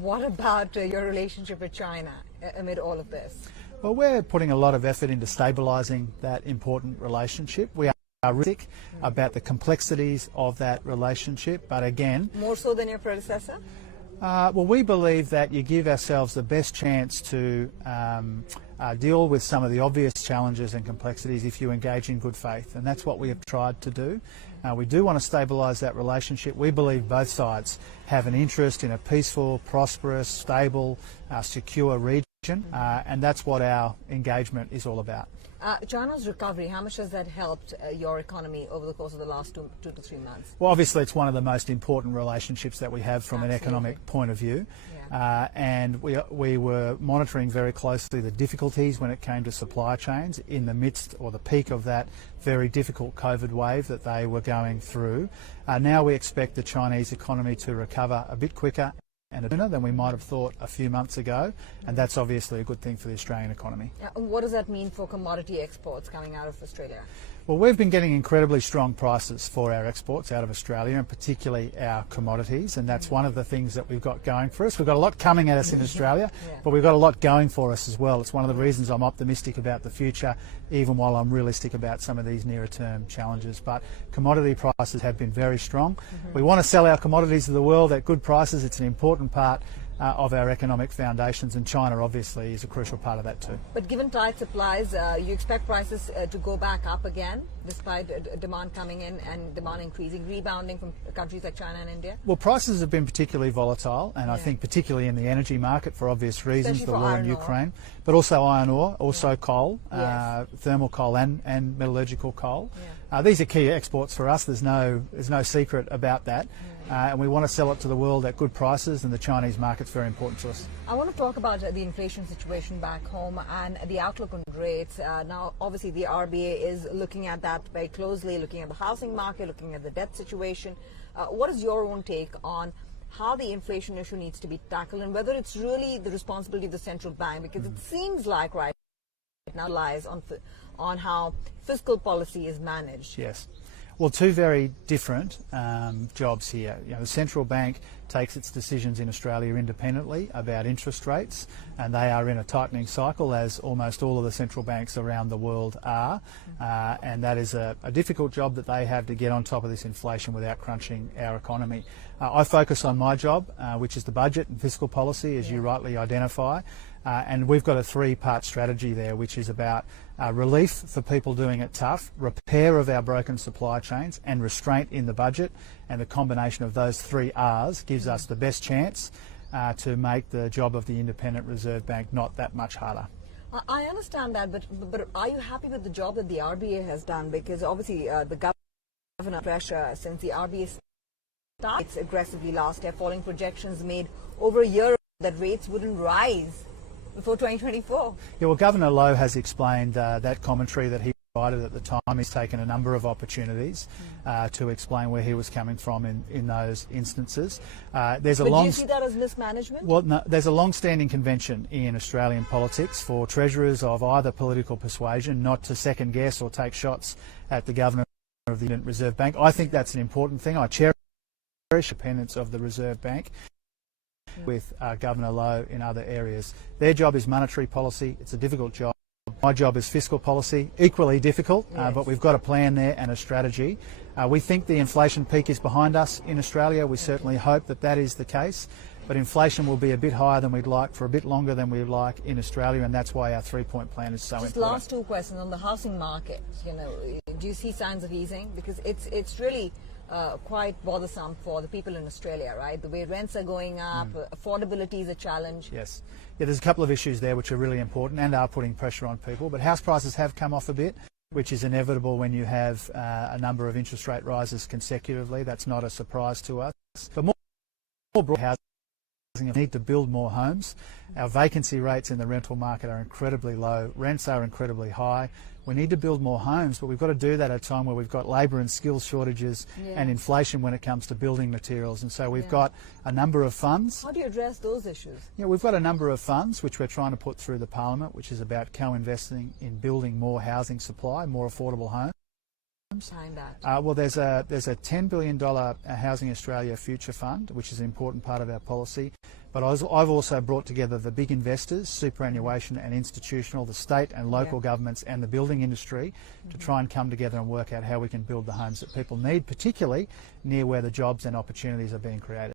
What about your relationship with China amid all of this? Well, we're putting a lot of effort into stabilising that important relationship. We are realistic about the complexities of that relationship, but again... More so than your predecessor? Well, we believe that you give ourselves the best chance to deal with some of the obvious challenges and complexities if you engage in good faith, and that's what we have tried to do. We do want to stabilise that relationship. We believe both sides have an interest in a peaceful, prosperous, stable, secure region, and that's what our engagement is all about. China's recovery, how much has that helped your economy over the course of the last two to 3 months? Well, obviously it's one of the most important relationships that we have from an economic point of view. Yeah. And we were monitoring very closely the difficulties when it came to supply chains in the midst or the peak of that very difficult COVID wave that they were going through. Now we expect the Chinese economy to recover a bit quicker and sooner than we might have thought a few months ago, and that's obviously a good thing for the Australian economy. What does that mean for commodity exports coming out of Australia? Well, we've been getting incredibly strong prices for our exports out of Australia, and particularly our commodities, and that's one of the things that we've got going for us. We've got a lot coming at us in Australia, but we've got a lot going for us as well. It's one of the reasons I'm optimistic about the future, even while I'm realistic about some of these nearer term challenges. But commodity prices have been very strong. We want to sell our commodities to the world at good prices. It's an important part of our economic foundations, and China obviously is a crucial part of that too. But given tight supplies, you expect prices to go back up again despite demand coming in and demand increasing, rebounding from countries like China and India? Well, prices have been particularly volatile, and I think particularly in the energy market for obvious reasons, especially the war in Ukraine, but also iron ore, also coal, thermal coal and metallurgical coal. These are key exports for us. There's no secret about that. And we want to sell it to the world at good prices, and the Chinese market's very important to us. I want to talk about the inflation situation back home and the outlook on rates. Now, obviously, the RBA is looking at that very closely, looking at the housing market, looking at the debt situation. What is your own take on how the inflation issue needs to be tackled, and whether it's really the responsibility of the central bank? Because it seems like right now lies on how fiscal policy is managed. Yes. Well, two very different jobs here. The central bank takes its decisions in Australia independently about interest rates, and they are in a tightening cycle, as almost all of the central banks around the world are, and that is a difficult job that they have to get on top of this inflation without crunching our economy. I focus on my job, which is the budget and fiscal policy, as you rightly identify. And we've got a three-part strategy there, which is about relief for people doing it tough, repair of our broken supply chains, and restraint in the budget. And the combination of those three R's gives us the best chance to make the job of the Independent Reserve Bank not that much harder. I understand that, but are you happy with the job that the RBA has done? Because obviously the governor pressure since the RBA started aggressively last year, following projections made over a year that rates wouldn't rise before 2024. Yeah, well, Governor Lowe has explained that commentary that he provided at the time. He's taken a number of opportunities to explain where he was coming from in those instances. But do you see that as mismanagement? Well, no, there's a long-standing convention in Australian politics for treasurers of either political persuasion not to second-guess or take shots at the Governor of the Reserve Bank. I think that's an important thing. I cherish the independence of the Reserve Bank with Governor Lowe in other areas. Their job is monetary policy. It's a difficult job. My job is fiscal policy, equally difficult, but we've got a plan there and a strategy. We think the inflation peak is behind us in Australia. We certainly hope that that is the case, but inflation will be a bit higher than we'd like for a bit longer than we'd like in Australia, and that's why our three-point plan is so important. Just last two questions on the housing market. Do you see signs of easing? Because it's really quite bothersome for the people in Australia, right? The way rents are going up, affordability is a challenge. Yes. Yeah, there's a couple of issues there which are really important and are putting pressure on people, but house prices have come off a bit, which is inevitable when you have a number of interest rate rises consecutively. That's not a surprise to us. But more broad housing, we need to build more homes. Our vacancy rates in the rental market are incredibly low. Rents are incredibly high. We need to build more homes, but we've got to do that at a time where we've got labour and skills shortages and inflation when it comes to building materials. And so we've got a number of funds. How do you address those issues? We've got a number of funds which we're trying to put through the Parliament, which is about co-investing in building more housing supply, more affordable homes. Well, there's a $10 billion Housing Australia Future Fund, which is an important part of our policy. But I've also brought together the big investors, superannuation and institutional, the state and local governments and the building industry to try and come together and work out how we can build the homes that people need, particularly near where the jobs and opportunities are being created.